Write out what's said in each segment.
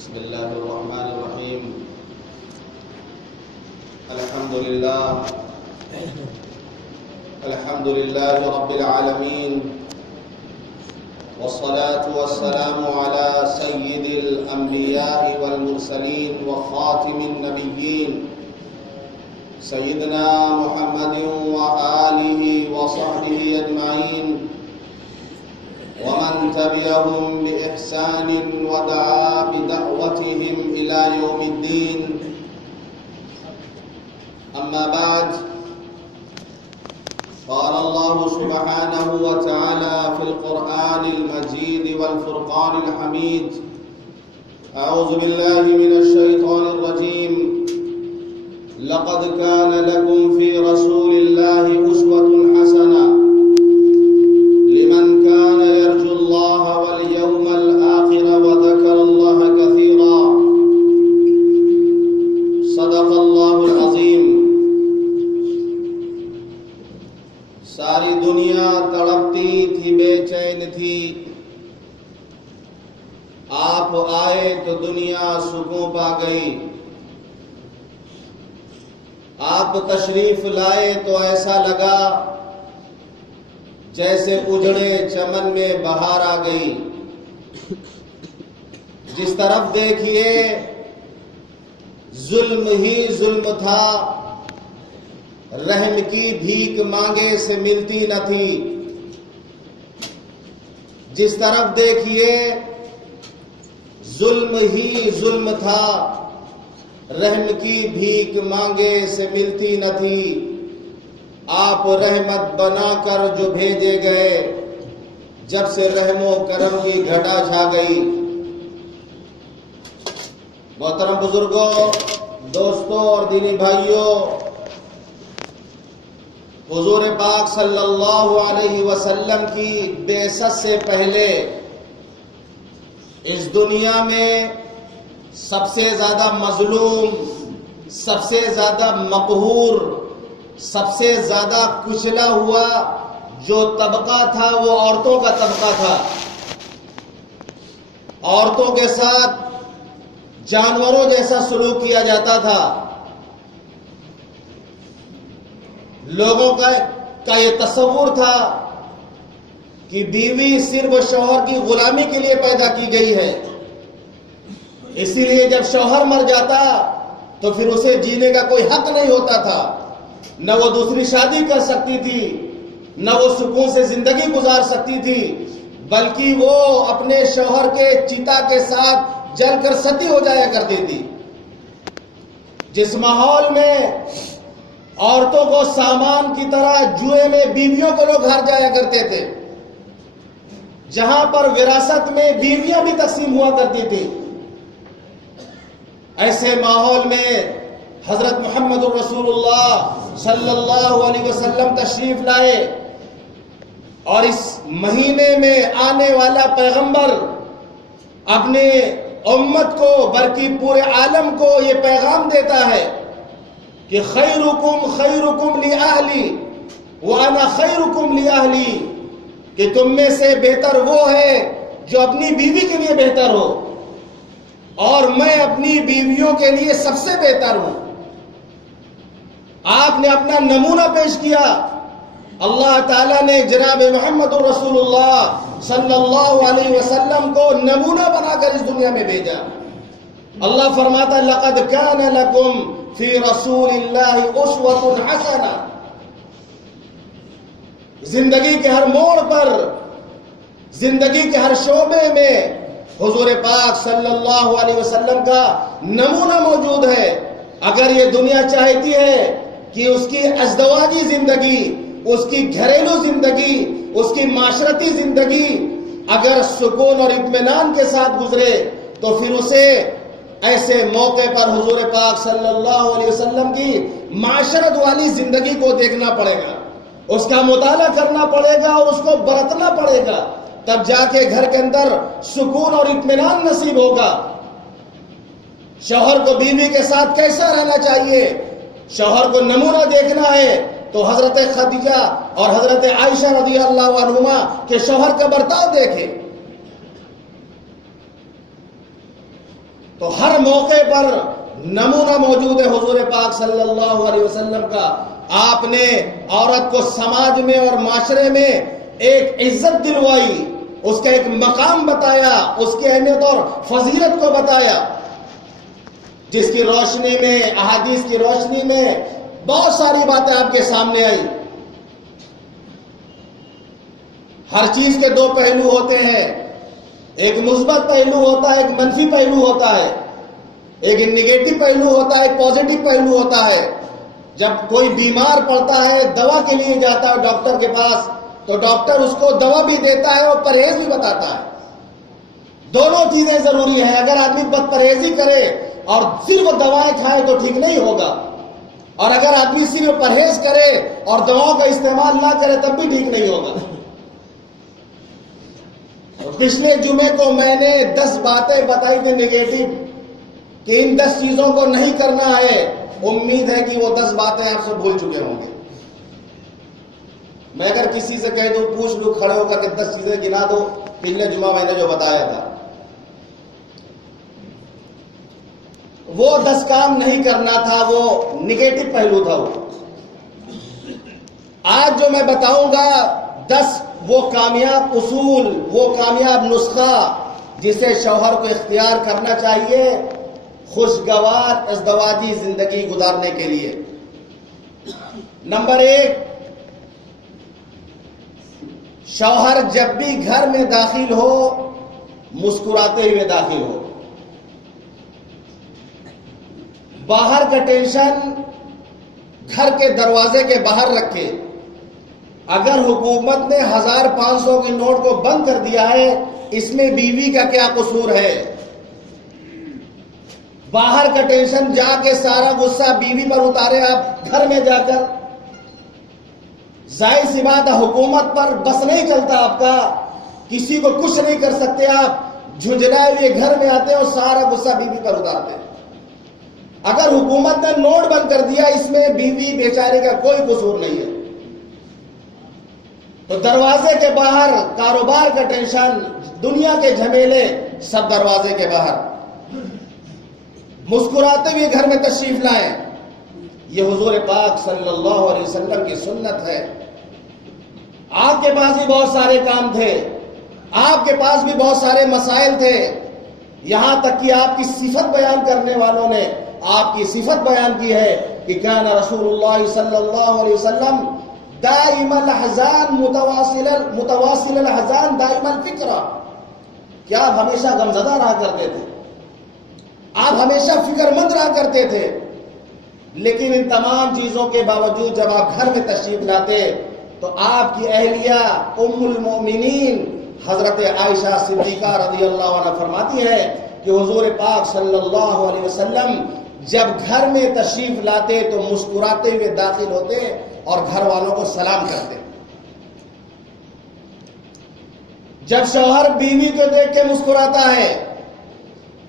بسم الله الرحمن الرحيم. الحمد لله رب العالمين، والصلاة والسلام على سيد الأنبياء والمرسلين وخاتم النبيين سيدنا محمد وآله وصحبه أجمعين، ومن تبعهم بإحسان ودعا بدعوتهم إلى يوم الدين. أما بعد، قال الله سبحانه وتعالى في القرآن المجيد والفرقان الحميد: أعوذ بالله من الشيطان الرجيم. لقد كان لكم في رسول الله أسوة حسنة لمن كان يرجو الله واليوم الآخر وذكر الله كثيرا. صدق الله العظيم. ساری دنیا تڑپتی تھی، بے چین تھی، آپ آئے تو دنیا سکون پا گئی. آپ تشریف لائے تو ایسا لگا جیسے اجڑے چمن میں بہار آ گئی. جس طرف دیکھیے ظلم ہی ظلم تھا، رحم کی بھیک مانگے سے ملتی نہ تھی. جس طرف دیکھیے ظلم ہی ظلم تھا، رحم کی بھیک مانگے سے ملتی نہ تھی. آپ رحمت بنا کر جو بھیجے گئے، جب سے رحم و کرم کی گھٹا چھا گئی. محترم بزرگوں، دوستوں اور دینی بھائیوں، حضور پاک صلی اللہ علیہ وسلم کی بعثت سے پہلے اس دنیا میں سب سے زیادہ مظلوم، سب سے زیادہ مقہور، سب سے زیادہ کچلا ہوا جو طبقہ تھا وہ عورتوں کا طبقہ تھا. عورتوں کے ساتھ جانوروں جیسا سلوک کیا جاتا تھا. لوگوں کا یہ تصور تھا کہ بیوی صرف شوہر کی غلامی کے لیے پیدا کی گئی ہے، اسی لیے جب شوہر مر جاتا تو پھر اسے جینے کا کوئی حق نہیں ہوتا تھا. نہ وہ دوسری شادی کر سکتی تھی، نہ وہ سکون سے زندگی گزار سکتی تھی، بلکہ وہ اپنے شوہر کے چتا کے ساتھ جل کر ستی ہو جایا کرتی تھی. جس ماحول میں عورتوں کو سامان کی طرح جوئے میں بیویوں کو لوگ ہار جایا کرتے تھے، جہاں پر وراثت میں بیویاں بھی تقسیم ہوا کرتی تھی، ایسے ماحول میں حضرت محمد الرسول اللہ صلی اللہ علیہ وسلم تشریف لائے، اور اس مہینے میں آنے والا پیغمبر اپنے امت کو بلکہ پورے عالم کو یہ پیغام دیتا ہے کہ خیرکم خیرکم لأہلی وانا خیرکم لأہلی، کہ تم میں سے بہتر وہ ہے جو اپنی بیوی کے لیے بہتر ہو، اور میں اپنی بیویوں کے لیے سب سے بہتر ہوں. آپ نے اپنا نمونہ پیش کیا. اللہ تعالیٰ نے جناب محمد الرسول اللہ صلی اللہ علیہ وسلم کو نمونہ بنا کر اس دنیا میں بھیجا. اللہ فرماتا ہے لقد کان لکم فی رسول اللہ اسوۃ حسنہ. زندگی کے ہر موڑ پر، زندگی کے ہر شعبے میں حضور پاک صلی اللہ علیہ وسلم کا نمونہ موجود ہے. اگر یہ دنیا چاہتی ہے کہ اس کی ازدواجی زندگی، اس کی گھریلو زندگی، اس کی معاشرتی زندگی اگر سکون اور اطمینان کے ساتھ گزرے، تو پھر اسے ایسے موقع پر حضور پاک صلی اللہ علیہ وسلم کی معاشرت والی زندگی کو دیکھنا پڑے گا، اس کا مطالعہ کرنا پڑے گا اور اس کو برتنا پڑے گا. تب جا کے گھر کے اندر سکون اور اطمینان نصیب ہوگا. شوہر کو بیوی کے ساتھ کیسا رہنا چاہیے، شوہر کو نمونہ دیکھنا ہے تو حضرت خدیجہ اور حضرت عائشہ رضی اللہ عنہما کے شوہر کا برتاؤ دیکھیں. تو ہر موقع پر نمونہ موجود ہے حضور پاک صلی اللہ علیہ وسلم کا. آپ نے عورت کو سماج میں اور معاشرے میں ایک عزت دلوائی، اس کا ایک مقام بتایا، اس کی اہمیت اور فضیلت کو بتایا، جس کی روشنی میں، احادیث کی روشنی میں بہت ساری باتیں آپ کے سامنے آئی. ہر چیز کے دو پہلو ہوتے ہیں، ایک مثبت پہلو ہوتا ہے، ایک منفی پہلو ہوتا ہے، ایک نیگیٹو پہلو ہوتا ہے، ایک پازیٹو پہلو ہوتا ہے. جب کوئی بیمار پڑتا ہے، دوا کے لیے جاتا ہے ڈاکٹر کے پاس، تو ڈاکٹر اس کو دوا بھی دیتا ہے اور پرہیز بھی بتاتا ہے. دونوں چیزیں ضروری ہیں. اگر آدمی بد پرہیزی کرے اور صرف دوائیں کھائے تو ٹھیک نہیں ہوگا، اور اگر آدمی صرف پرہیز کرے اور دواؤں کا استعمال نہ کرے تب بھی ٹھیک نہیں ہوگا. پچھلے جمعے کو میں نے 10 باتیں بتائی تھی نگیٹو، کہ ان 10 چیزوں کو نہیں کرنا ہے. امید ہے کہ وہ 10 باتیں آپ سے بھول چکے ہوں گے. میں اگر کسی سے کہہ دوں، پوچھ لوں کھڑے ہو کر کے 10 چیزیں گنا دو پچھلے جمعہ میں نے جو بتایا تھا، وہ 10 کام نہیں کرنا تھا، وہ نگیٹو پہلو تھا. آج جو میں بتاؤں گا 10 وہ کامیاب اصول، وہ کامیاب نسخہ جسے شوہر کو اختیار کرنا چاہیے خوشگوار ازدواجی زندگی گزارنے کے لیے. نمبر 1، شوہر جب بھی گھر میں داخل ہو مسکراتے ہوئے داخل ہو. باہر کا ٹینشن گھر کے دروازے کے باہر رکھے. اگر حکومت نے 1500 کے نوٹ کو بند کر دیا ہے، اس میں بیوی کا کیا قصور ہے؟ باہر کا ٹینشن جا کے سارا غصہ بیوی پر اتارے آپ گھر میں جا کر. ظاہر سی بات ہے حکومت پر بس نہیں چلتا آپ کا، کسی کو کچھ نہیں کر سکتے آپ، جھنجھلائے ہوئے گھر میں آتے اور سارا غصہ بیوی پر اتارتے. اگر حکومت نے نوٹ بند کر دیا، اس میں بیوی بیچارے کا کوئی قصور نہیں ہے. تو دروازے کے باہر کاروبار کا ٹینشن، دنیا کے جھمیلے سب دروازے کے باہر. مسکراتے ہوئے گھر میں تشریف لائیں. یہ حضور پاک صلی اللہ علیہ وسلم کی سنت ہے. آپ کے پاس بھی بہت سارے کام تھے، آپ کے پاس بھی بہت سارے مسائل تھے، یہاں تک کہ آپ کی صفت بیان کرنے والوں نے آپ کی صفت بیان کی ہے کہ کان رسول اللہ صلی اللہ علیہ وسلم دائم الاحزان متواصل الاحزان دائم الفکر. کیا آپ ہمیشہ غمزدہ رہا کرتے تھے، آپ ہمیشہ فکر مند رہا کرتے تھے. لیکن ان تمام چیزوں کے باوجود جب آپ گھر میں تشریف لاتے تو آپ کی اہلیہ ام المؤمنین حضرت عائشہ صدیقہ رضی اللہ عنہ فرماتی ہے کہ حضور پاک صلی اللہ علیہ وسلم جب گھر میں تشریف لاتے تو مسکراتے ہوئے داخل ہوتے اور گھر والوں کو سلام کرتے. جب شوہر بیوی کو دیکھ کے مسکراتا ہے،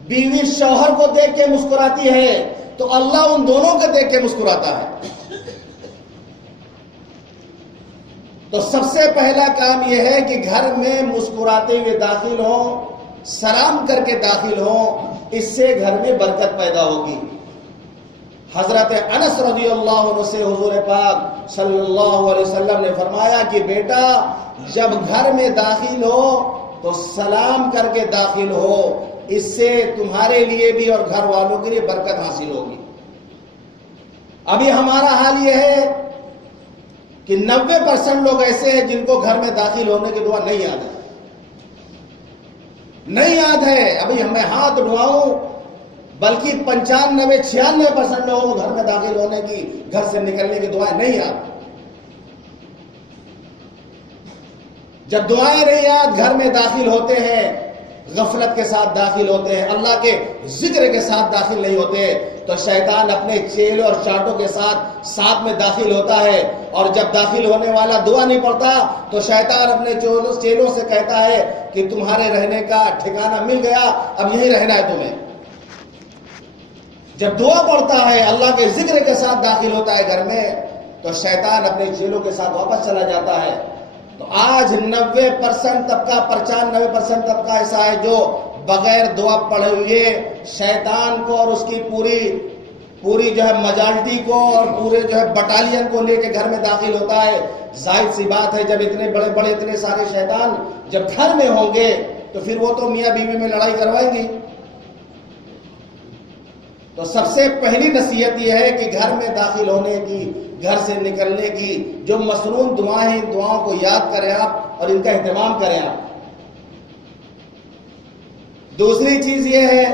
بیوی شوہر کو دیکھ کے مسکراتی ہے، تو اللہ ان دونوں کو دیکھ کے مسکراتا ہے. تو سب سے پہلا کام یہ ہے کہ گھر میں مسکراتے ہوئے داخل ہوں، سلام کر کے داخل ہوں، اس سے گھر میں برکت پیدا ہوگی. حضرت انس رضی اللہ عنہ سے حضور پاک صلی اللہ علیہ وسلم نے فرمایا کہ بیٹا جب گھر میں داخل ہو تو سلام کر کے داخل ہو، اس سے تمہارے لیے بھی اور گھر والوں کے لیے برکت حاصل ہوگی. ابھی ہمارا حال یہ ہے کہ 90% لوگ ایسے ہیں جن کو گھر میں داخل ہونے کی دعا نہیں یاد ہے، نہیں یاد ہے. ابھی میں ہاتھ اٹھاؤں بلکہ 95-96% لوگوں کو گھر میں داخل ہونے کی، گھر سے نکلنے کی دعائیں نہیں یاد. جب دعائیں نہیں یاد، گھر میں داخل ہوتے ہیں غفلت کے ساتھ داخل ہوتے ہیں، اللہ کے ذکر کے ساتھ داخل نہیں ہوتے، تو شیطان اپنے چیلوں اور چاٹوں کے ساتھ میں داخل ہوتا ہے. اور جب داخل ہونے والا دعا نہیں پڑتا تو شیطان اپنے چیلوں سے کہتا ہے کہ تمہارے رہنے کا ٹھکانہ مل گیا، اب یہیں رہنا ہے تمہیں. جب دعا پڑتا ہے، اللہ کے ذکر کے ساتھ داخل ہوتا ہے گھر میں، تو شیطان اپنے چیلوں کے ساتھ واپس چلا جاتا ہے. تو آج 90% طبقہ 95% طبقہ ایسا ہے جو بغیر دعا پڑھے ہوئے شیطان کو اور اس کی پوری جو ہے میجارٹی کو اور پورے جو ہے بٹالین کو لے کے گھر میں داخل ہوتا ہے. ظاہر سی بات ہے جب اتنے بڑے بڑے اتنے سارے شیطان جب گھر میں ہوں گے تو پھر وہ تو میاں بیوی میں لڑائی کروائیں گی. تو سب سے پہلی نصیحت یہ ہے کہ گھر میں داخل ہونے کی، گھر سے نکلنے کی جو مسنون دعائیں ہیں ان دعاؤں کو یاد کریں آپ اور ان کا اہتمام کریں آپ. دوسری چیز یہ ہے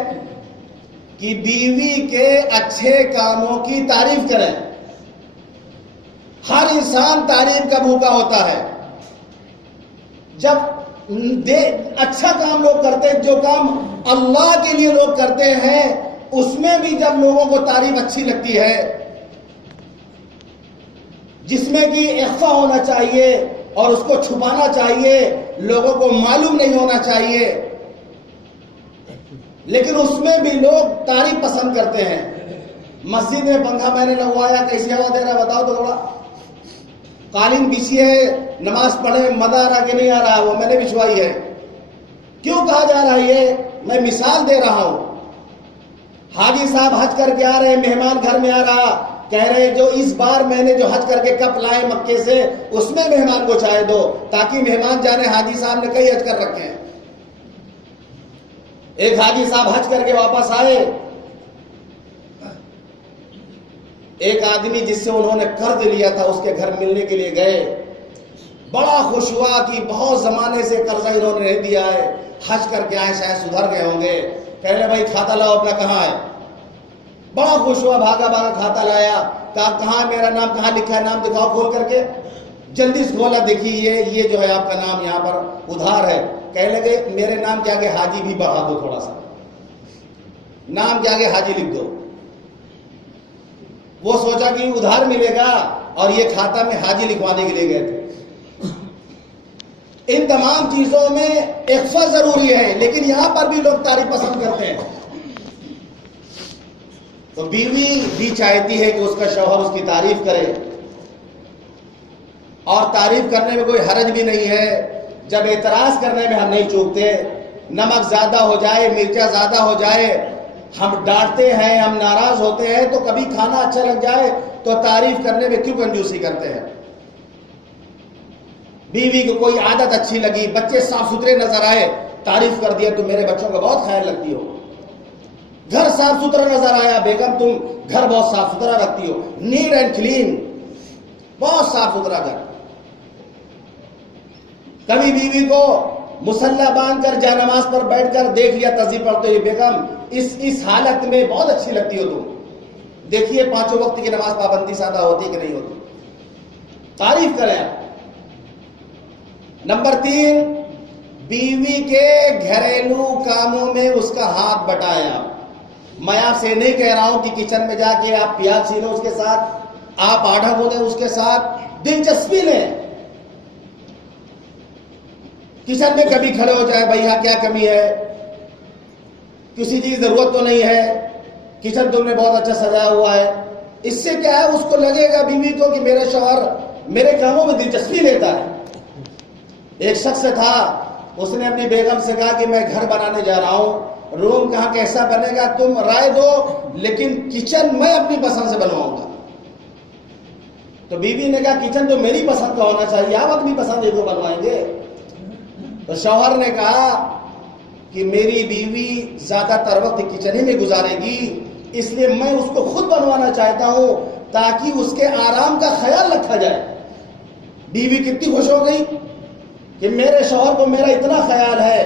کہ بیوی کے اچھے کاموں کی تعریف کریں. ہر انسان تعریف کا بھوکا ہوتا ہے. جب اچھا کام لوگ کرتے ہیں، جو کام اللہ کے لیے لوگ کرتے ہیں، اس میں بھی جب لوگوں کو تعریف اچھی لگتی ہے، جس میں کہ اخفا ہونا چاہیے اور اس کو چھپانا چاہیے، لوگوں کو معلوم نہیں ہونا چاہیے، لیکن اس میں بھی لوگ تعریف پسند کرتے ہیں. مسجد میں پنکھا میں نے لگوایا، کیسی ہوا دے رہا بتاؤ تو تھوڑا. قالین بچھی ہے، نماز پڑھے، مزہ آ رہا کہ نہیں آ رہا، وہ میں نے بچھوائی ہے. کیوں کہا جا رہا ہے یہ؟ میں مثال دے رہا ہوں. حاجی صاحب حج کر کے آ رہے ہیں، مہمان گھر میں آ رہا، کہہ رہے جو اس بار میں نے جو حج کر کے کپ لائے مکے سے، اس میں مہمان کو چائے دو تاکہ مہمان جانے حاجی صاحب نے کئی حج کر رکھے ہیں. ایک حاجی صاحب حج کر کے واپس آئے، ایک آدمی جس سے انہوں نے قرض لیا تھا اس کے گھر ملنے کے لیے گئے. بڑا خوش ہوا کہ بہت زمانے سے قرضہ انہوں نے نہیں دیا ہے، حج کر کے آئے، شاید سدھر گئے ہوں گے. کہنے بھائی کھاتا لاؤ اپنا، کہاں ہے؟ بڑا خوش ہوا، بھاگا بھاگا کھاتا لایا. کہا کہاں میرا نام کہاں لکھا ہے؟ نام دکھاؤ کھول کر کے. جلدی سے کھولا، دیکھیے یہ جو ہے آپ کا نام یہاں پر ادھار ہے. کہنے لگے میرے نام کے آگے حاجی بھی بڑھا دو، تھوڑا سا نام کے آگے حاجی لکھ دو. وہ سوچا کہ ادھار ملے گا اور یہ کھاتا میں حاجی لکھوانے کے لیے گئے تھے. ان تمام چیزوں میں اخفا ضروری ہے، لیکن یہاں پر بھی لوگ تعریف پسند کرتے ہیں. تو بیوی بھی چاہتی ہے کہ اس کا شوہر اس کی تعریف کرے، اور تعریف کرنے میں کوئی حرج بھی نہیں ہے. جب اعتراض کرنے میں ہم نہیں چوکتے. نمک زیادہ ہو جائے، مرچا زیادہ ہو جائے، ہم ڈانٹتے ہیں، ہم ناراض ہوتے ہیں. تو کبھی کھانا اچھا لگ جائے تو تعریف کرنے میں کیوں کنجوسی کرتے ہیں؟ بیوی کو کوئی عادت اچھی لگی، بچے صاف ستھرے نظر آئے، تعریف کر دیا، تم میرے بچوں کا بہت خیال رکھتی ہو. گھر صاف ستھرا نظر آیا، بیگم تم گھر بہت صاف ستھرا رکھتی ہو، نیٹ اینڈ کلین، بہت صاف ستھرا گھر. کبھی بیوی کو مصلی باندھ کر جا نماز پر بیٹھ کر دیکھ لیا تسبیح پڑھتے ہوئے، بیگم اس حالت میں بہت اچھی لگتی ہو تم. دیکھیے 5 وقت کی نماز پابندی سادہ ہوتی کہ نہیں ہوتی. تعریف کریں. نمبر 3، بیوی کے گھریلو کاموں میں اس کا ہاتھ بٹائیں. میں آپ سے نہیں کہہ رہا ہوں کہ کچن میں جا کے آپ پیاز چھینو اس کے ساتھ، آپ آٹا گوندیں اس کے ساتھ، دلچسپی لیں. کچن میں کبھی کھڑے ہو جائے، بھائی یہاں کیا کمی ہے، کسی چیز ضرورت تو نہیں ہے، کچن تم نے بہت اچھا سجایا ہوا ہے. اس سے کیا ہے، اس کو لگے گا بیوی کو کہ میرے شوہر میرے کاموں میں دلچسپی لیتا ہے. ایک شخص تھا، اس نے اپنی بیگم سے کہا کہ میں گھر بنانے جا رہا ہوں، روم کہاں کیسا بنے گا تم رائے دو، لیکن کچن میں اپنی پسند سے بنواؤں گا. تو بیوی نے کہا کچن تو میری پسند کا ہونا چاہیے، آپ اپنی پسند کو بنوائیں گے. تو شوہر نے کہا کہ میری بیوی زیادہ تر وقت کچن ہی میں گزارے گی، اس لیے میں اس کو خود بنوانا چاہتا ہوں تاکہ اس کے آرام کا خیال رکھا جائے. بیوی کتنی خوش ہو گئی کہ میرے شوہر کو میرا اتنا خیال ہے.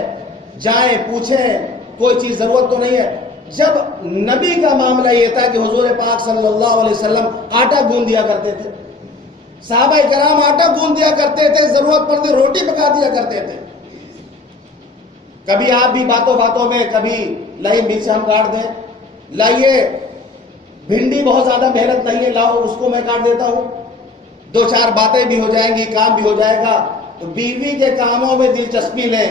جائیں پوچھیں کوئی چیز ضرورت تو نہیں ہے. جب نبی کا معاملہ یہ تھا کہ حضور پاک صلی اللہ علیہ وسلم آٹا گوندھ دیا کرتے تھے، صحابہ کرام آٹا گوندھ دیا کرتے تھے، ضرورت پڑتے روٹی پکا دیا کرتے تھے. کبھی آپ بھی باتوں باتوں میں کبھی لائن بیچ سے ہم کاٹ دیں، لائیے بھنڈی بہت زیادہ محنت نہیں ہے، لاؤ اس کو میں کاٹ دیتا ہوں، 2-4 باتیں بھی ہو جائیں گی، کام بھی ہو جائے گا. تو بیوی کے کاموں میں دلچسپی لیں.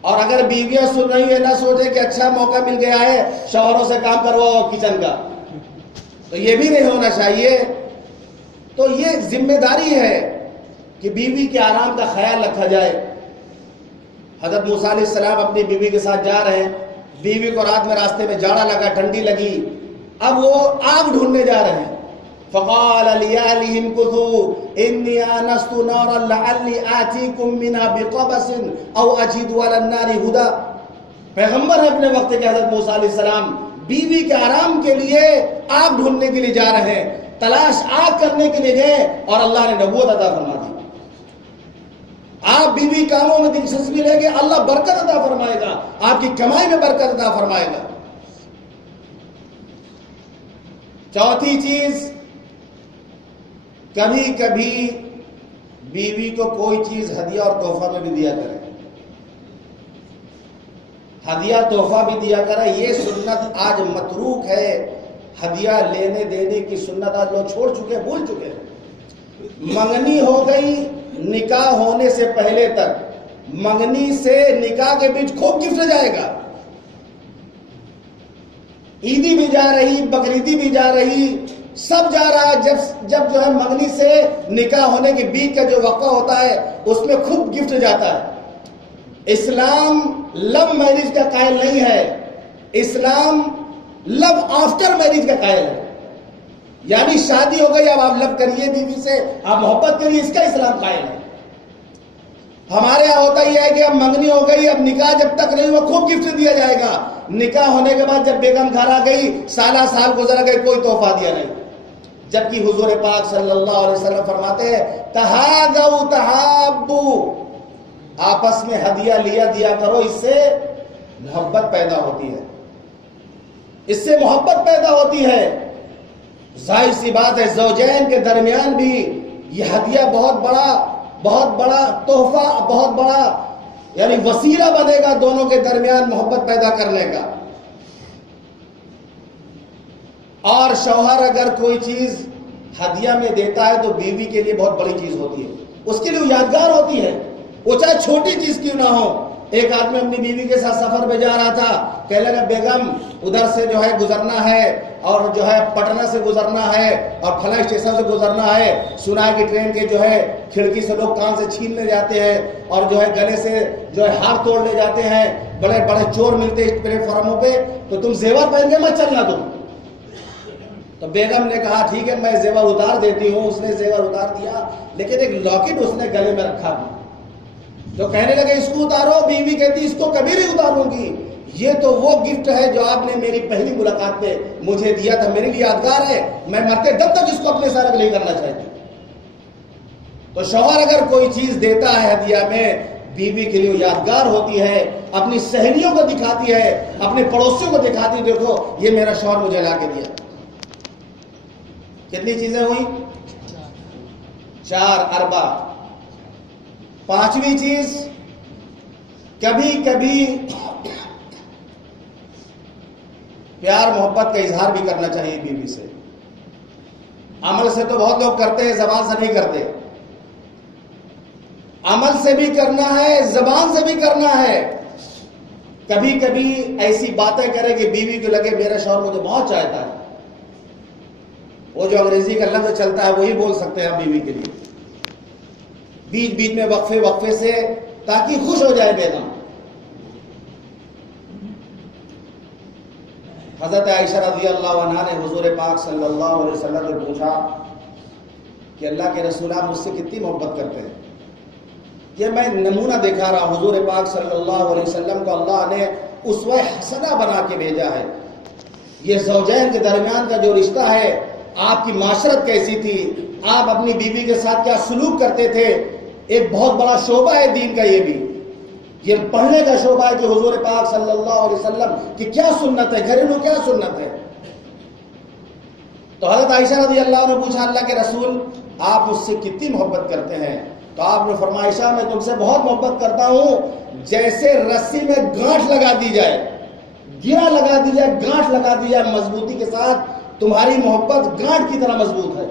اور اگر بیویاں سن رہی ہیں نہ سوچے کہ اچھا موقع مل گیا ہے شوہروں سے کام کرواؤ کچن کا، تو یہ بھی نہیں ہونا چاہیے. تو یہ ذمہ داری ہے کہ بیوی کے آرام کا خیال رکھا جائے. حضرت موسیٰ علیہ السلام اپنی بیوی کے ساتھ جا رہے ہیں، بیوی کو رات میں راستے میں جاڑا لگا، ٹھنڈی لگی، اب وہ آگ ڈھونڈنے جا رہے ہیں۔ فقال لِأَهْلِهِ امْكُثُوا إِنِّي آنَسْتُ نَارًا لَعَلِّي آتِيكُم مِّنْهَا بِقَبَسٍ أَوْ أَجِدُ عَلَى النَّارِ هُدًى۔ پیغمبر ہے اپنے وقت کے حضرت موسیٰ علیہ السلام بیوی کے آرام کے لیے آگ ڈھونڈنے کے لیے جا رہے ہیں، تلاش آگ کرنے کے لیے گئے اور اللہ نے نبوت عطا فرما دی۔ آپ بیوی کاموں میں دلچسپی لیں گے، اللہ برکت عطا فرمائے گا، آپ کی کمائی میں برکت عطا فرمائے گا۔ چوتھی چیز، کبھی کبھی بیوی کو کوئی چیز ہدیہ اور تحفہ میں بھی دیا کرے، ہدیہ تحفہ بھی دیا کرے۔ یہ سنت آج متروک ہے، ہدیہ لینے دینے کی سنت آج لوگ چھوڑ چکے، بھول چکے ہیں۔ منگنی ہو گئی، نکاح ہونے سے پہلے تک منگنی سے نکاح کے بیچ خوب گفٹ جائے گا، عیدی بھی جا رہی، بقرعیدی بھی جا رہی، سب جا رہا ہے۔ جب جو ہے منگنی سے نکاح ہونے کے بیچ کا جو وقفہ ہوتا ہے اس میں خوب گفٹ جاتا ہے۔ اسلام لو میرج کا قائل نہیں ہے، اسلام لو آفٹر میرج کا قائل ہے، یعنی شادی ہو گئی اب آپ لو کریے بیوی سے، آپ محبت کریے، اس کا اسلام قائل ہے۔ ہمارے یہاں ہوتا ہی ہے کہ اب منگنی ہو گئی، اب نکاح جب تک نہیں ہوا خوب گفٹ دیا جائے گا، نکاح ہونے کے بعد جب بیگم گھر آ گئی، سالہ سال گزر گئے، کوئی تحفہ دیا نہیں۔ جبکہ حضور پاک صلی اللہ علیہ وسلم فرماتے ہیں تہادوا تحابوا، آپس میں ہدیہ لیا دیا کرو، اس سے محبت پیدا ہوتی ہے، اس سے محبت پیدا ہوتی ہے۔ ظاہر سی بات ہے زوجین کے درمیان بھی یہ ہدیہ بہت بڑا تحفہ، بہت بڑا یعنی وسیلہ بنے گا دونوں کے درمیان محبت پیدا کرنے کا۔ اور شوہر اگر کوئی چیز ہدیہ میں دیتا ہے تو بیوی کے لیے بہت بڑی چیز ہوتی ہے، اس کے لیے یادگار ہوتی ہے، وہ چاہے چھوٹی چیز کیوں نہ ہو۔ ایک آدمی اپنی بیوی کے ساتھ سفر پہ جا رہا تھا، کہنے لگا بیگم ادھر سے جو ہے گزرنا ہے اور جو ہے پٹنہ سے گزرنا ہے اور فلاں اسٹیشن سے گزرنا ہے، سنا ہے کہ ٹرین کے جو ہے کھڑکی سے لوگ کان سے چھین لے جاتے ہیں اور جو ہے گلے سے جو ہے ہار توڑ لے جاتے ہیں، بڑے بڑے چور ملتے ہیں پلیٹ فارموں پہ، تو تم زیور پہن کے مت چلنا تم۔ تو بیگم نے کہا ٹھیک ہے میں زیور اتار دیتی ہوں، اس نے زیور اتار دیا، لیکن ایک لاکٹ اس نے گلے میں رکھا تھا، تو کہنے لگے اس کو اتارو، بیوی کہتی اس کو کبھی نہیں اتاروں گی، یہ تو وہ گفٹ ہے جو آپ نے میری پہلی ملاقات میں مجھے دیا تھا، میرے لیے یادگار ہے، میں مرتے دم تک اس کو اپنے ساتھ نہیں کرنا چاہتی۔ تو شوہر اگر کوئی چیز دیتا ہے ہدیہ میں، بیوی کے لیے یادگار ہوتی ہے، اپنی سہیلیوں کو دکھاتی ہے، اپنے پڑوسیوں کو دکھاتی ہے، دیکھو یہ میرا شوہر مجھے لا کے دیا۔ کتنی چیزیں ہوئی؟ 4 اربع۔ پانچویں چیز، کبھی کبھی پیار محبت کا اظہار بھی کرنا چاہیے بیوی سے۔ عمل سے تو بہت لوگ کرتے ہیں، زبان سے نہیں کرتے۔ عمل سے بھی کرنا ہے، زبان سے بھی کرنا ہے۔ کبھی کبھی ایسی باتیں کرے کہ بیوی کو لگے میرا شوہر مجھے بہت چاہتا ہے، وہ جو انگریزی کا لفظ چلتا ہے وہی بول سکتے ہیں بیوی کے لیے، بیچ بیچ میں وقفے سے، تاکہ خوش ہو جائے بیگم۔ حضرت عائشہ رضی اللہ عنہا نے حضور پاک صلی اللہ علیہ وسلم سے پوچھا کہ اللہ کے رسول آپ مجھ سے کتنی محبت کرتے ہیں؟ یہ میں نمونہ دکھا رہا ہوں، حضور پاک صلی اللہ علیہ وسلم کو اللہ نے اسوہ حسنہ بنا کے بھیجا ہے۔ یہ زوجین کے درمیان کا جو رشتہ ہے، آپ کی معاشرت کیسی تھی، آپ اپنی بیوی کے ساتھ کیا سلوک کرتے تھے، ایک بہت بڑا شعبہ ہے دین کا۔ یہ بھی یہ پڑھنے کا شعبہ ہے کہ حضور پاک صلی اللہ علیہ وسلم کی کیا سنت ہے، گھریلو کیا سنت ہے۔ تو حضرت عائشہ رضی اللہ عنہ نے پوچھا اللہ کے رسول آپ مجھ سے کتنی محبت کرتے ہیں؟ تو آپ نے فرمایا عائشہ میں تم سے بہت محبت کرتا ہوں، جیسے رسی میں گانٹھ لگا دی جائے، گرا لگا دی جائے، گانٹھ لگا دی جائے مضبوطی کے ساتھ، تمہاری محبت گانٹھ کی طرح مضبوط ہے۔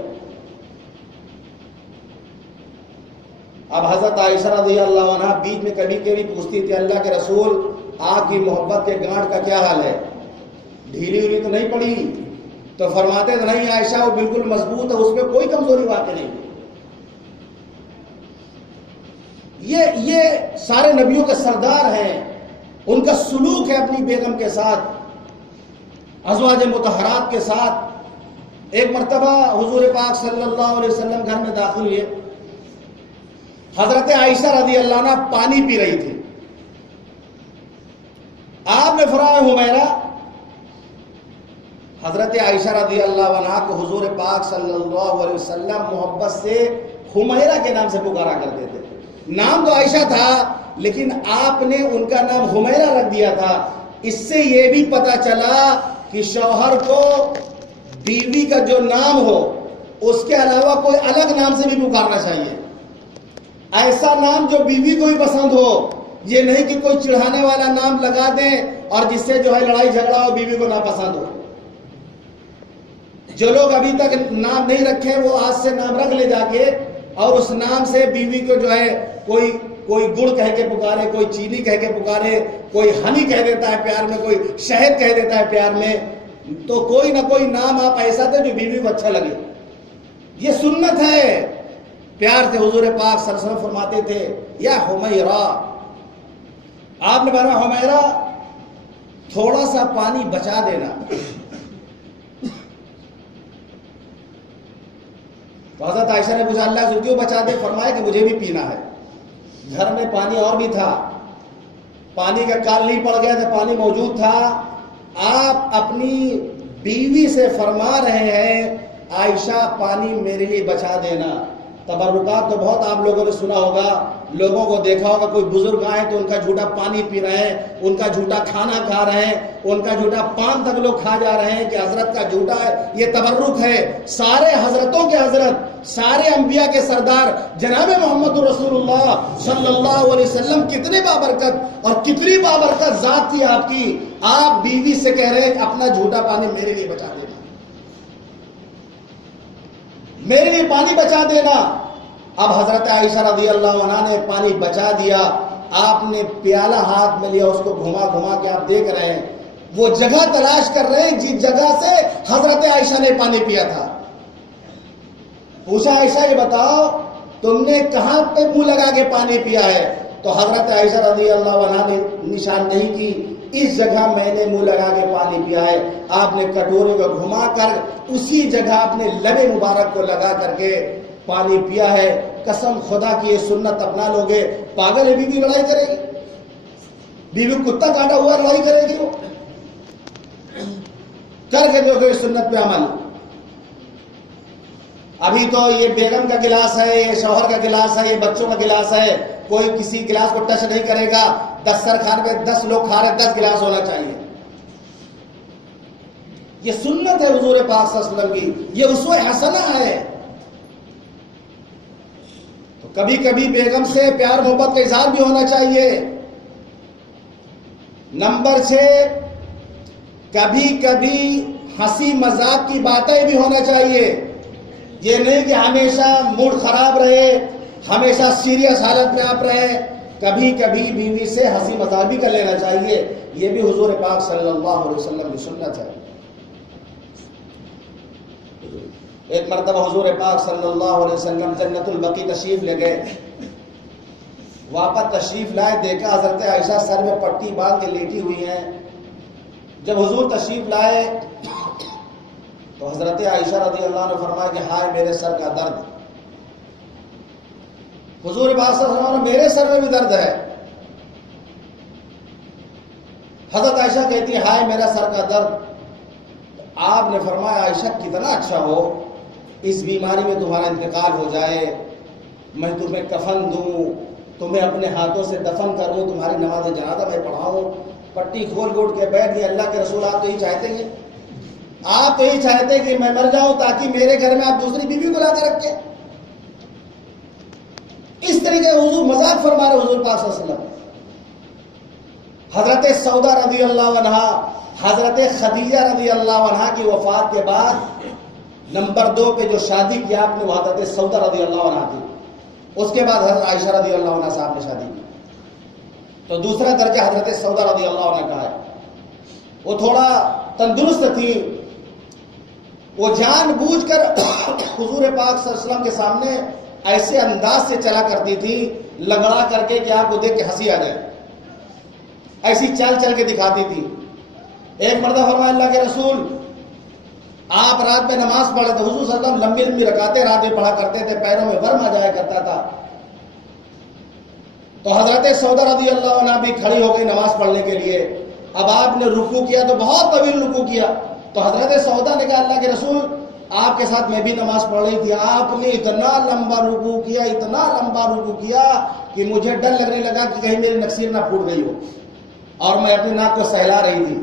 اب حضرت عائشہ رضی اللہ عنہ بیچ میں کبھی کبھی پوچھتی تھی اللہ کے رسول آپ کی محبت کے گانٹھ کا کیا حال ہے، ڈھیلی ہوئی تو نہیں پڑی؟ تو فرماتے تھے نہیں عائشہ وہ بالکل مضبوط ہے، اس میں کوئی کمزوری واقع نہیں۔ یہ سارے نبیوں کے سردار ہیں، ان کا سلوک ہے اپنی بیگم کے ساتھ، ازواج مطہرات کے ساتھ۔ ایک مرتبہ حضور پاک صلی اللہ علیہ وسلم گھر میں داخل ہوئے، حضرت عائشہ رضی اللہ عنہ پانی پی رہی تھی۔ آپ نے فرمایا حمیرہ، حضرت عائشہ رضی اللہ عنہ کو حضور پاک صلی اللہ علیہ وسلم محبت سے حمیرہ کے نام سے پکارا کرتے تھے۔ نام تو عائشہ تھا لیکن آپ نے ان کا نام حمیرہ رکھ دیا تھا۔ اس سے یہ بھی پتہ چلا کہ شوہر کو بیوی کا جو نام ہو اس کے علاوہ کوئی الگ نام سے بھی پکارنا چاہیے، ایسا نام جو بیوی کو ہی پسند ہو۔ یہ نہیں کہ کوئی چڑھانے والا نام لگا دیں اور جس سے جو ہے لڑائی جھگڑا ہو، بیوی کو ناپسند ہو۔ جو لوگ ابھی تک نام نہیں رکھے وہ آج سے نام رکھ لے جا کے، اور اس نام سے بیوی کو جو ہے کوئی گڑ کہہ کے پکارے، کوئی چینی کہہ کے پکارے، کوئی ہنی کہہ دیتا ہے پیار میں، کوئی شہد کہہ دیتا ہے پیار میں، تو کوئی نہ کوئی نام آپ ایسا دے جو بیوی کو اچھا لگے۔ یہ سنت ہے۔ پیار سے حضور پاک صلی اللہ علیہ وسلم فرماتے تھے یا حمیرہ، آپ نے فرمایا حمیرہ تھوڑا سا پانی بچا دینا۔ تو حضرت عائشہ نے پوچھا اللہ سے کیوں بچا دے؟ فرمایا کہ مجھے بھی پینا ہے۔ گھر میں پانی اور بھی تھا، پانی کا کال نہیں پڑ گیا تھا، پانی موجود تھا۔ آپ اپنی بیوی سے فرما رہے ہیں عائشہ پانی میرے لیے بچا دینا۔ تبرکات تو بہت آپ لوگوں نے سنا ہوگا، لوگوں کو دیکھا ہوگا، کوئی بزرگ آئے تو ان کا جھوٹا پانی پی رہے ہیں، ان کا جھوٹا کھانا کھا رہے ہیں، ان کا جھوٹا پان تک لوگ کھا جا رہے ہیں کہ حضرت کا جھوٹا ہے۔ یہ تبرک ہے۔ سارے حضرتوں کے حضرت، سارے انبیاء کے سردار جناب محمد رسول اللہ صلی اللہ علیہ وسلم کتنے بابرکت اور کتنی بابرکت ذات تھی آپ کی۔ آپ بیوی سے کہہ رہے ہیں کہ اپنا جھوٹا پانی میرے لیے بچا دینا، میرے لیے پانی بچا دینا۔ اب حضرت عائشہ رضی اللہ عنہ نے پانی بچا دیا۔ آپ نے پیالہ ہاتھ میں لیا، اس کو گھما گھما کے آپ دیکھ رہے ہیں، وہ جگہ تلاش کر رہے ہیں جس جگہ سے حضرت عائشہ نے پانی پیا تھا۔ پوچھا عائشہ یہ بتاؤ تم نے کہاں پہ منہ لگا کے پانی پیا ہے؟ تو حضرت عائشہ رضی اللہ عنہ نے نشان نہیں کی، اس جگہ میں نے منہ لگا کے پانی پیا ہے۔ آپ نے کٹورے کو گھما کر اسی جگہ اپنے لب مبارک کو لگا کر کے پانی پیا ہے۔ قسم خدا کی یہ سنت اپنا لوگے، پاگل ہے بیوی لڑائی کرے گی؟ بیوی کتا کاٹا ہوا لڑائی کرے گی؟ وہ کر کے دیکھو اس سنت پہ عمل۔ ابھی تو یہ بیگم کا گلاس ہے، یہ شوہر کا گلاس ہے، یہ بچوں کا گلاس ہے، کوئی کسی گلاس کو ٹچ نہیں کرے گا۔ دسترخوان پہ 10 لوگ کھا رہے 10 گلاس ہونا چاہیے۔ یہ سنت ہے حضور پاک صلی اللہ علیہ وسلم کی، یہ اسوہ حسنہ ہے۔ تو کبھی کبھی بیگم سے پیار محبت کا اظہار بھی ہونا چاہیے۔ نمبر 6، کبھی کبھی ہنسی مذاق کی باتیں بھی ہونا چاہیے۔ یہ نہیں کہ ہمیشہ موڈ خراب رہے، ہمیشہ سیریس حالت میں آپ رہے۔ کبھی کبھی بیوی سے ہنسی مذاق بھی کر لینا چاہیے۔ یہ بھی حضور پاک صلی اللہ علیہ وسلم کی سنت ہے۔ ایک مرتبہ حضور پاک صلی اللہ علیہ وسلم جنت البقیع تشریف لے گئے، واپس تشریف لائے، دیکھا حضرت عائشہ سر میں پٹی باندھ کے لیٹی ہوئی ہیں۔ جب حضور تشریف لائے تو حضرت عائشہ رضی اللہ عنہ نے فرمایا کہ ہائے میرے سر کا درد۔ حضور پاک صلی اللہ علیہ وسلم میرے سر میں بھی درد ہے۔ حضرت عائشہ کہتی ہے ہائے میرا سر کا درد۔ آپ نے فرمایا عائشہ کتنا اچھا ہو اس بیماری میں تمہارا انتقال ہو جائے، میں تمہیں کفن دوں، تمہیں اپنے ہاتھوں سے دفن کروں، تمہاری نماز جنازہ میں پڑھاؤں۔ پٹی کھول گھوٹ کے بیٹھ گئے۔ اللہ کے رسول آپ تو یہی چاہتے ہیں، آپ تو یہی چاہتے ہیں کہ میں مر جاؤں تاکہ میرے گھر میں آپ دوسری بیوی کو لا کر رکھیں۔ اس طریقے حضور مذاق فرما رہے حضور پاک صلی اللہ علیہ وسلم۔ حضرت سودا رضی اللہ عنہ، حضرت خدیجہ رضی اللہ عنہ کی وفات کے بعد نمبر 2 پہ جو شادی کی آپ نے وہ حضرت سودا رضی اللہ عنہ تھی۔ اس کے بعد حضرت عائشہ رضی اللہ عنہ صاحب نے شادی کی، تو دوسرا درجہ حضرت سودا رضی اللہ عنہ کا ہے۔ وہ تھوڑا تندرست تھی، وہ جان بوجھ کر حضور پاک صلی اللہ علیہ وسلم کے سامنے ایسے انداز سے چلا کرتی تھی لنگڑا کر کے کہ آپ کو دیکھ کے ہنسی آ جائے، ایسی چال چل کے دکھاتی تھی۔ ایک مرتبہ فرمایا اللہ کے رسول آپ رات میں نماز پڑھے تو حضور صلی اللہ علیہ وسلم لمبی لمبی رکعتیں رات میں پڑھا کرتے تھے، پیروں میں ورم آ جایا کرتا تھا۔ تو حضرت سودا رضی اللہ عنہ بھی کھڑی ہو گئی نماز پڑھنے کے لیے۔ اب آپ نے رکوع کیا تو بہت طویل رکوع کیا، تو حضرت سودا نے کہا اللہ کے رسول آپ کے ساتھ میں بھی نماز پڑھ رہی تھی، آپ نے اتنا لمبا رکوع کیا، اتنا لمبا رکوع کیا کہ مجھے ڈر لگنے لگا کہ کہیں میری نکسیر نہ پھوٹ گئی ہو، اور میں اپنی ناک کو سہلا رہی تھی۔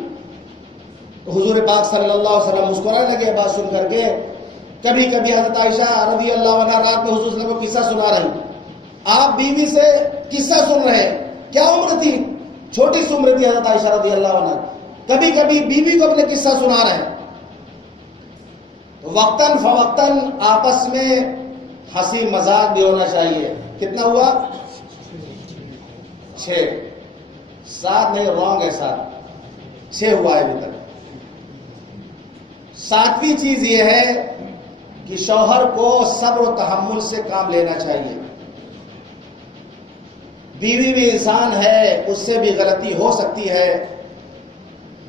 تو حضور پاک صلی اللہ علیہ وسلم مسکرانے لگے بات سن کر کے۔ کبھی کبھی حضرت عائشہ رضی اللہ عنہا رات میں حضور صلی اللہ علیہ وسلم کو قصہ سنا رہی، آپ بیوی سے قصہ سن رہے ہیں، کیا عمر تھی، چھوٹی سی عمر تھی حضرت عائشہ رضی اللہ عنہا، کبھی کبھی بیوی کو اپنے قصہ سنا رہے ہیں۔ تو وقتاً فوقتاً آپس میں ہنسی مذاق بھی ہونا چاہیے۔ کتنا ہوا؟ 6، 7 نہیں، رانگ ہے، 6 ہوا ہے ابھی تک۔ 7ویں چیز یہ ہے کہ شوہر کو صبر و تحمل سے کام لینا چاہیے۔ بیوی بھی انسان ہے، اس سے بھی غلطی ہو سکتی ہے،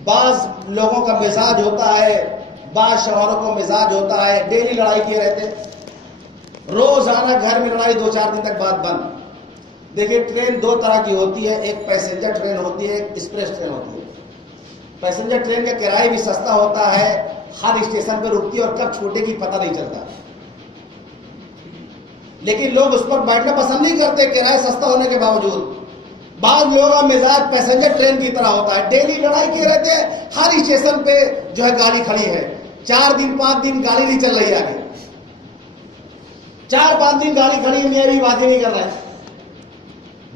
بعض لوگوں کا مزاج ہوتا ہے، بعض شوہروں کو مزاج ہوتا ہے ڈیلی لڑائی کیے رہتے، روزانہ گھر میں لڑائی، 2-4 دن تک بات بند۔ دیکھیے ٹرین 2 طرح کی ہوتی ہے، ایک پیسنجر ٹرین ہوتی ہے، ایک ایکسپریس ٹرین ہوتی ہے۔ پیسنجر ٹرین کا کرایہ بھی سستا ہوتا ہے، ہر اسٹیشن پہ رکتی ہے اور کب چھوٹے کی پتہ نہیں چلتا، لیکن لوگ اس پر بیٹھنا پسند نہیں کرتے کرایہ سستا ہونے کے باوجود۔ بعض لوگوں کا مزاج پیسنجر ٹرین کی طرح ہوتا ہے، ڈیلی لڑائی کیے رہتے ہیں، ہر اسٹیشن پہ جو ہے گاڑی کھڑی ہے، 4 دن 5 دن گاڑی نہیں چل رہی آگے، 4-5 دن گاڑی کھڑی ہے، بھی باتیں نہیں کر رہے ہیں۔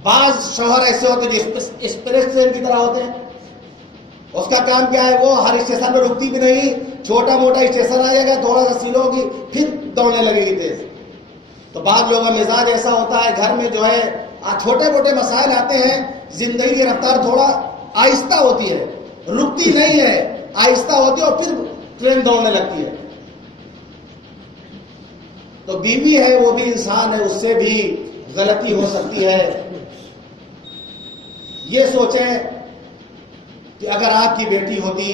بعض شوہر ایسے ہوتے ہیں جو ایکسپریس ٹرین کی طرح ہوتے ہیں، اس کا کام کیا ہے، وہ ہر اسٹیشن پہ رکتی بھی نہیں، چھوٹا موٹا اسٹیشن آ جائے گا، تھوڑا سا سیل ہوگی پھر دوڑنے لگے گی تیز۔ تو بعض لوگوں کا مزاج ایسا ہوتا ہے، گھر میں جو ہے چھوٹے موٹے مسائل آتے ہیں، زندگی کی رفتار تھوڑا آہستہ ہوتی ہے، رکتی نہیں ہے، آہستہ ہوتی ہے اور پھر ٹرین دوڑنے لگتی ہے۔ تو بیوی ہے وہ بھی انسان ہے، اس سے بھی غلطی ہو سکتی ہے۔ یہ سوچیں کہ اگر آپ کی بیٹی ہوتی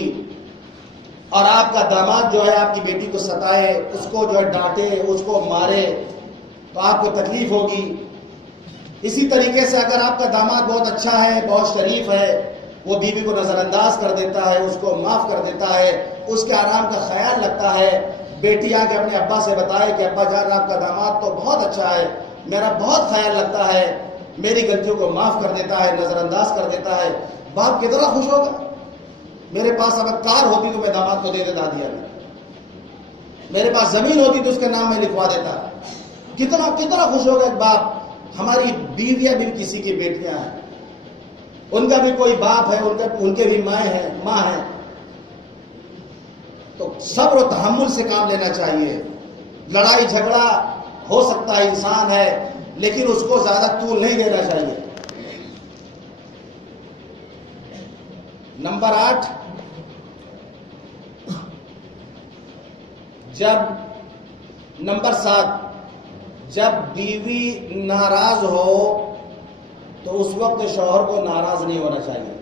اور آپ کا داماد جو ہے آپ کی بیٹی کو ستائے، اس کو جو ہے ڈانٹے، اس کو مارے، تو آپ کو تکلیف ہوگی۔ اسی طریقے سے اگر آپ کا داماد بہت اچھا ہے، بہت شریف ہے، وہ بیوی کو نظر انداز کر دیتا ہے، اس کو معاف کر دیتا ہے، اس کے آرام کا خیال رکھتا ہے، بیٹی آ کے اپنے ابا سے بتائے کہ ابا جان آپ کا داماد تو بہت اچھا ہے، میرا بہت خیال رکھتا ہے، میری غلطیوں کو معاف کر دیتا ہے، نظر انداز کر دیتا ہے، باپ کتنا خوش ہوگا۔ میرے پاس اگر کار ہوتی تو میں داماد کو دے دیتا دیا، میرے پاس زمین ہوتی تو اس کے نام میں لکھوا دیتا، کتنا خوش ہوگا ایک باپ۔ ہماری بیویاں بھی کسی کی بیٹیاں ہیں، ان کا بھی کوئی باپ ہے، ان کے بھی ماں ہیں، تو صبر و تحمل سے کام لینا چاہیے۔ لڑائی جھگڑا ہو سکتا ہے، انسان ہے، لیکن اس کو زیادہ طول نہیں دینا چاہیے۔ نمبر 8، نمبر 7، جب بیوی ناراض ہو تو اس وقت شوہر کو ناراض نہیں ہونا چاہیے،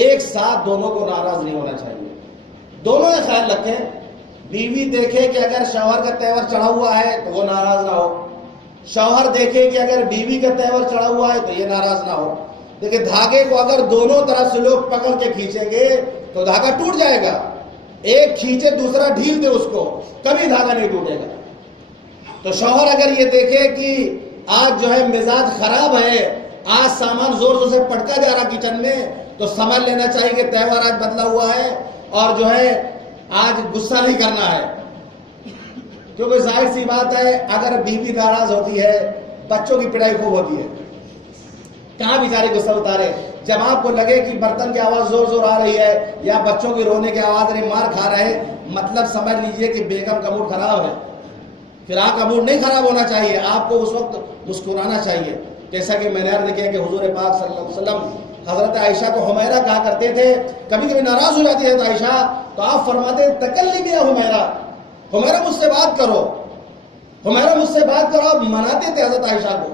ایک ساتھ دونوں کو ناراض نہیں ہونا چاہیے۔ دونوں کا خیال رکھیں، بیوی دیکھے کہ اگر شوہر کا تیور چڑھا ہوا ہے تو وہ ناراض نہ ہو، شوہر دیکھے کہ اگر بیوی کا تیور چڑھا ہوا ہے تو یہ ناراض نہ ہو۔ دیکھیں دھاگے کو اگر دونوں طرف سے لوگ پکڑ کے کھینچیں گے تو دھاگا ٹوٹ جائے گا، ایک کھینچے دوسرا ڈھیل دے اس کو، کبھی دھاگا نہیں ٹوٹے گا۔ تو شوہر اگر یہ دیکھے کہ آج جو ہے مزاج خراب ہے، آج سامان زور زور سے پٹکا جا رہا کچن میں، تو سمجھ لینا چاہیے کہ تہوار آج بدلا ہوا ہے اور جو ہے آج غصہ نہیں کرنا ہے، کیونکہ ظاہر سی بات ہے اگر بیوی ناراض ہوتی ہے بچوں کی پڑھائی خوب ہوتی ہے، کہاں بیچارے غصہ اتارے۔ جب آپ کو لگے کہ برتن کی آواز زور زور آ رہی ہے یا بچوں کی رونے کی آواز مار کھا رہے ہیں، مطلب سمجھ لیجئے کہ بیگم کا موڈ خراب ہے۔ پھر آپ کا موڈ نہیں خراب ہونا چاہیے، آپ کو اس وقت مسکرانا چاہیے، جیسا کہ میں نے عرض کیا کہ حضور پاک صلی اللہ علیہ وسلم حضرت عائشہ کو حمیرہ کہا کرتے تھے، کبھی کبھی ناراض ہو جاتی ہے حضرت عائشہ تو آپ فرماتے تکلمی یا حمیرہ، حمیرہ مجھ سے بات کرو، حمیرہ مجھ سے بات کرو. آپ مناتے تھے حضرت عائشہ کو.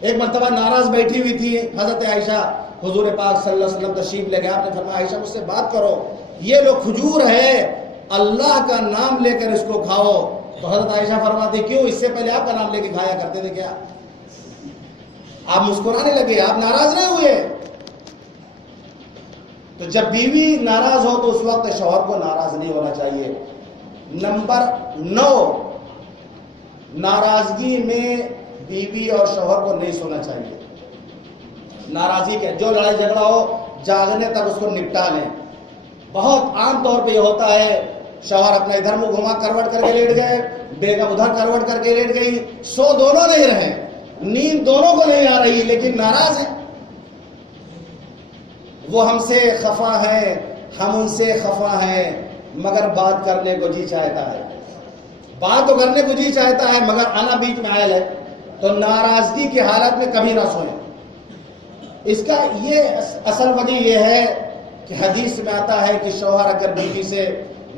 ایک مرتبہ ناراض بیٹھی ہوئی تھی حضرت عائشہ, حضور پاک صلی اللہ علیہ وسلم تشریف لے گئے. آپ نے فرمایا عائشہ مجھ سے بات کرو, یہ لو کھجور ہے, اللہ کا نام لے کر اس کو کھاؤ. تو حضرت عائشہ فرماتے کیوں, اس سے پہلے آپ کا نام لے کے کھایا کرتے تھے کیا؟ آپ مسکرانے لگے, آپ ناراض نہیں ہوئے. تو جب بیوی ناراض ہو تو اس وقت شوہر کو ناراض نہیں ہونا چاہیے. نمبر 9, ناراضگی میں بیوی اور شوہر کو نہیں سونا چاہیے. ناراضی کے جو لڑائی جھگڑا ہو جاگنے تک اس کو نپٹا لیں. بہت عام طور پہ یہ ہوتا ہے, شوہر اپنا ادھر منہ گھما کروٹ کر کے لیٹ گئے, بیگم ادھر کروٹ کر کے لیٹ گئی, سو دونوں نہیں رہے, نیند دونوں کو نہیں آ رہی, لیکن ناراض ہیں. وہ ہم سے خفا ہیں, ہم ان سے خفا ہیں, مگر بات کرنے کو جی چاہتا ہے. بات تو کرنے کو جی چاہتا ہے مگر آنا بیچ میں آئل ہے. تو ناراضگی کی حالت میں کبھی نہ سوئیں. اس کا یہ اصل وجہ یہ ہے کہ حدیث میں آتا ہے کہ شوہر اگر بیوی سے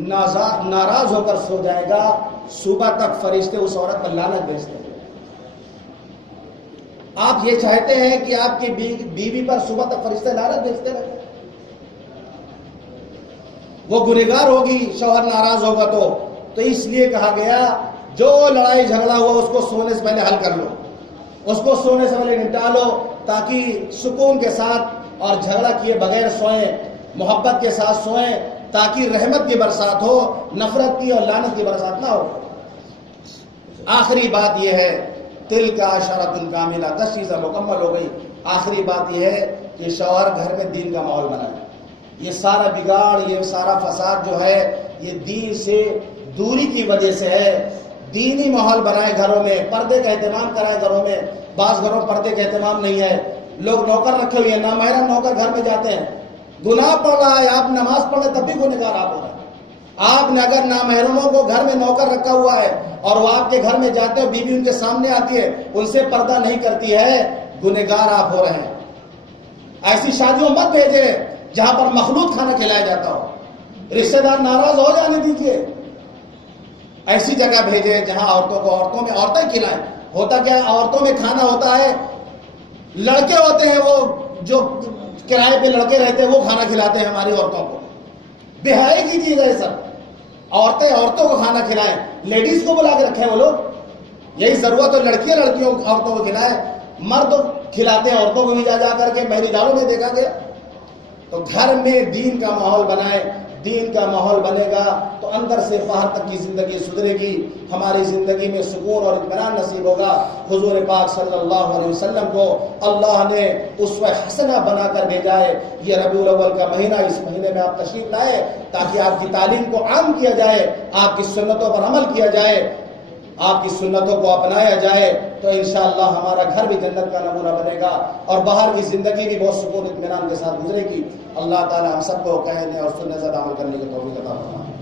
ناراض ہو کر سو جائے گا, صبح تک فرشتے اس عورت پر لعنت بھیجتے ہیں. آپ یہ چاہتے ہیں کہ آپ کی بیوی پر صبح تک فرشتے لعنت بھیجتے رہے؟ وہ گنہگار ہوگی شوہر ناراض ہوگا تو اس لیے کہا گیا جو لڑائی جھگڑا ہوا اس کو سونے سے پہلے حل کر لو, اس کو سونے سے پہلے نپٹا لو, تاکہ سکون کے ساتھ اور جھگڑا کیے بغیر سوئیں, محبت کے ساتھ سوئیں, تاکہ رحمت کی برسات ہو, نفرت کی اور لعنت کی برسات نہ ہو. آخری بات یہ ہے, تل کا اشارۃ کاملہ, 10 چیزیں مکمل ہو گئی. آخری بات یہ ہے کہ شوہر گھر میں دین کا ماحول بنائے. یہ سارا بگاڑ, یہ سارا فساد جو ہے یہ دین سے دوری کی وجہ سے ہے. دینی ماحول بنائے گھروں میں, پردے کا اہتمام کرائے گھروں میں. بعض گھروں میں پردے کا اہتمام نہیں ہے, لوگ نوکر رکھے ہوئے ہیں, نامحرم نوکر گھر میں جاتے ہیں. گناہ پڑ رہا ہے, آپ نماز پڑھ رہے تب بھی گنہگار آپ ہو رہے ہیں. آپ نے اگر نامحرموں کو گھر میں نوکر رکھا ہوا ہے اور وہ آپ کے گھر میں جاتے ہیں, بیوی ان کے سامنے آتی ہے, ان سے پردہ نہیں کرتی ہے, گنہگار آپ ہو رہے ہیں. ایسی شادیوں مت بھیجے جہاں پر مخلوط کھانا کھلایا جاتا ہو. رشتہ دار ناراض ہو جانے دیجیے. ایسی جگہ بھیجے جہاں عورتوں میں عورتیں کھلائیں. ہوتا کیا, عورتوں میں کھانا ہوتا ہے, لڑکے ہوتے ہیں وہ جو کرائے پہ لڑکے رہتے ہیں وہ کھانا کھلاتے ہیں ہماری عورتوں کو. بے حیائی کی چیز ہے سب. عورتیں عورتوں کو کھانا کھلائیں, لیڈیز کو بلا کے رکھیں وہ لوگ. یہی ضرورت ہے, لڑکیاں لڑکیوں عورتوں کو کھلائیں. مرد کھلاتے ہیں عورتوں کو بھی جا کر کے, مہندی ڈالوں میں دیکھا گیا. تو گھر میں دین کا ماحول بنائیں. دین کا ماحول بنے گا تو اندر سے باہر تک کی زندگی سدھرے گی. ہماری زندگی میں سکون اور اطمینان نصیب ہوگا. حضور پاک صلی اللہ علیہ وسلم کو اللہ نے اسوہ حسنہ بنا کر بھیجا ہے. یہ ربیع الاول کا مہینہ, اس مہینے میں آپ تشریف لائے تاکہ آپ کی تعلیم کو عام کیا جائے, آپ کی سنتوں پر عمل کیا جائے, آپ کی سنتوں کو اپنایا جائے. تو انشاءاللہ ہمارا گھر بھی جنت کا نمونہ بنے گا اور باہر کی زندگی بھی بہت سکون اطمینان کے ساتھ گزرے گی. اللہ تعالی ہم سب کو کہنے اور سننے سے عمل کرنے کی توفیق عطا فرمائے.